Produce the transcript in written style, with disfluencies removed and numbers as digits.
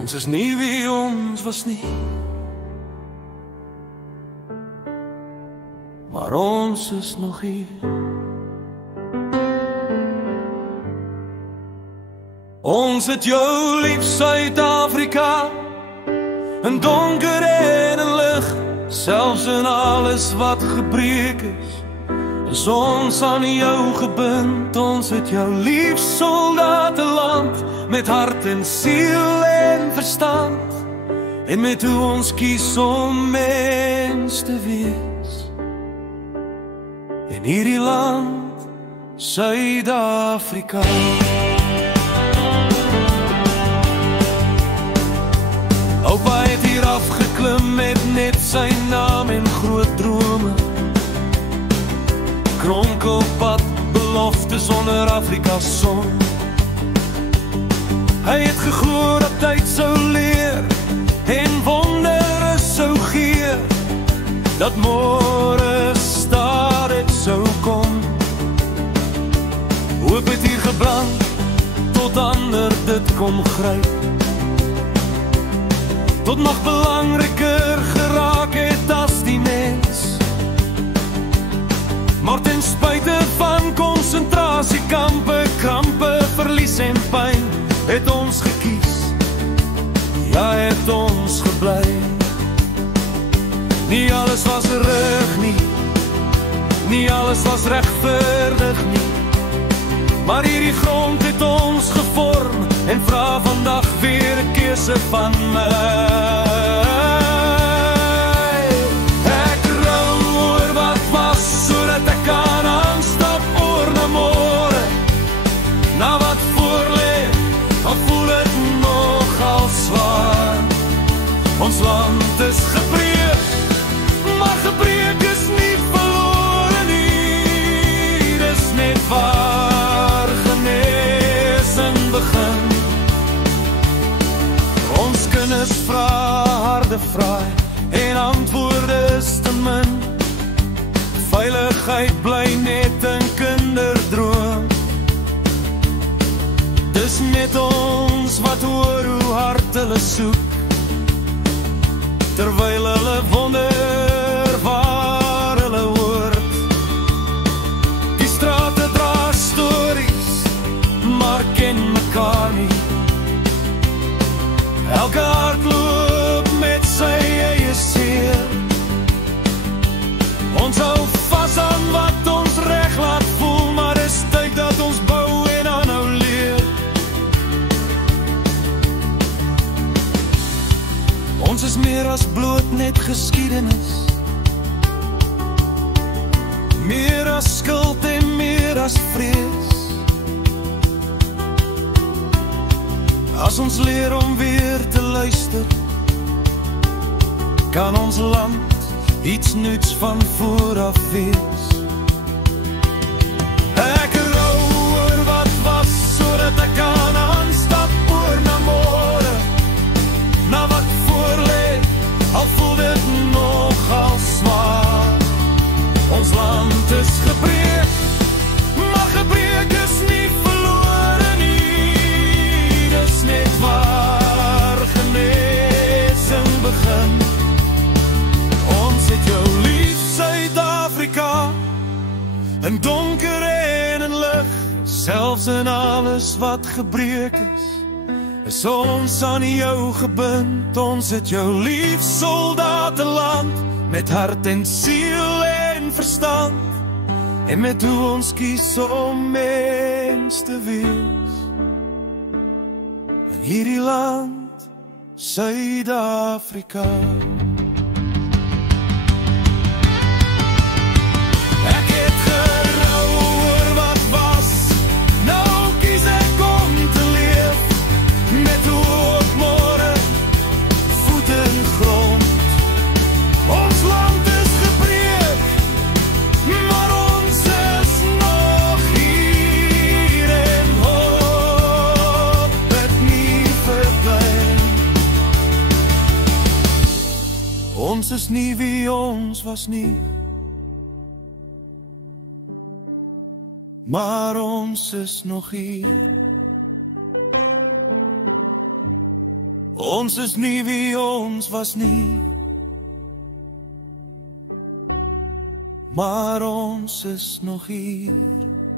Ons is nie wie ons was nie, maar ons is nog hier. Ons het jou lief Suid-Afrika, in donker en in lig, selfs in alles wat gebreek is ons aan jou gebind. Ons het jou lief soldatenland, met hart en siel en verstand, en met hoe ons kies om mens te wees in hierdie land, Suid-Afrika. Oupa het hier afgeklim met net sy naam en groot drome, kronkelpad, beloftes onder Afrika's son. Hy het geglo dat tyd sou leer en wondere sou gee, dat môre stadig sou kom. Hoop het hier gebrand tot ander dit kom gryp, tot nog belangriker geraak het as die mens. Maar ten spyte van konsentrasiekampe, krampe, verlies en pyn, het ons gekies, ja, het ons gebly. Nie alles was reg nie, nie alles was regverdig nie, maar hierdie grond het ons gevorm en vra vandag weer 'n keuse van my. Ek rou oor wat was, sodat ek kan aanstap oor na môre, na wat voor lê, al voel het nogal swaar. Ons land is gebreek, maar gebreek is nie verlore nie, dis net waar genesing begin. Ons kinders vra harde vrae en antwoorde is te min. Veiligheid bly net 'n kinderdroom. Dis net ons wat hoor hoe hard hulle soek, terwyl hulle wonder waar hulle hoort. Die strate dra stories, maar ken mekaar nie. Elke hart loop met sy eie seer. Ons hou vas aan wat ons reg laat voel, maar dis tyd dat ons bou en aanhou leer. Ons is meer as bloot net geskiedenis, meer as skuld en meer as vrees. As ons leer om weer te luister, kan ons land iets nuuts van vooraf wees. Ek rou oor wat was, sodat ek kan aanstap oor na môre, na wat voor lê, al voel dit nogal swaar. Ons land is gebreek, maar gebreek is nie verlore nie, dis net waar genesing begin. Ons het jou lief Suid-Afrika, in donker en in lig, selfs in alles wat gebreek is ons aan jou gebind. Ons het jou lief soldatenland, met hart en siel en verstand, en met hoe ons kies om mens te wees in hierdie land, Suid-Afrika. Ek het gerou oor wat was, nou kies ek om te leef, met hoop môre, voet in grond. Ons land is gebreek, maar ons is nog hier en hoop het nie verdwyn. Ons is nie wie ons was nie, maar ons is nog hier. Ons is nie wie ons was nie, maar ons is nog hier.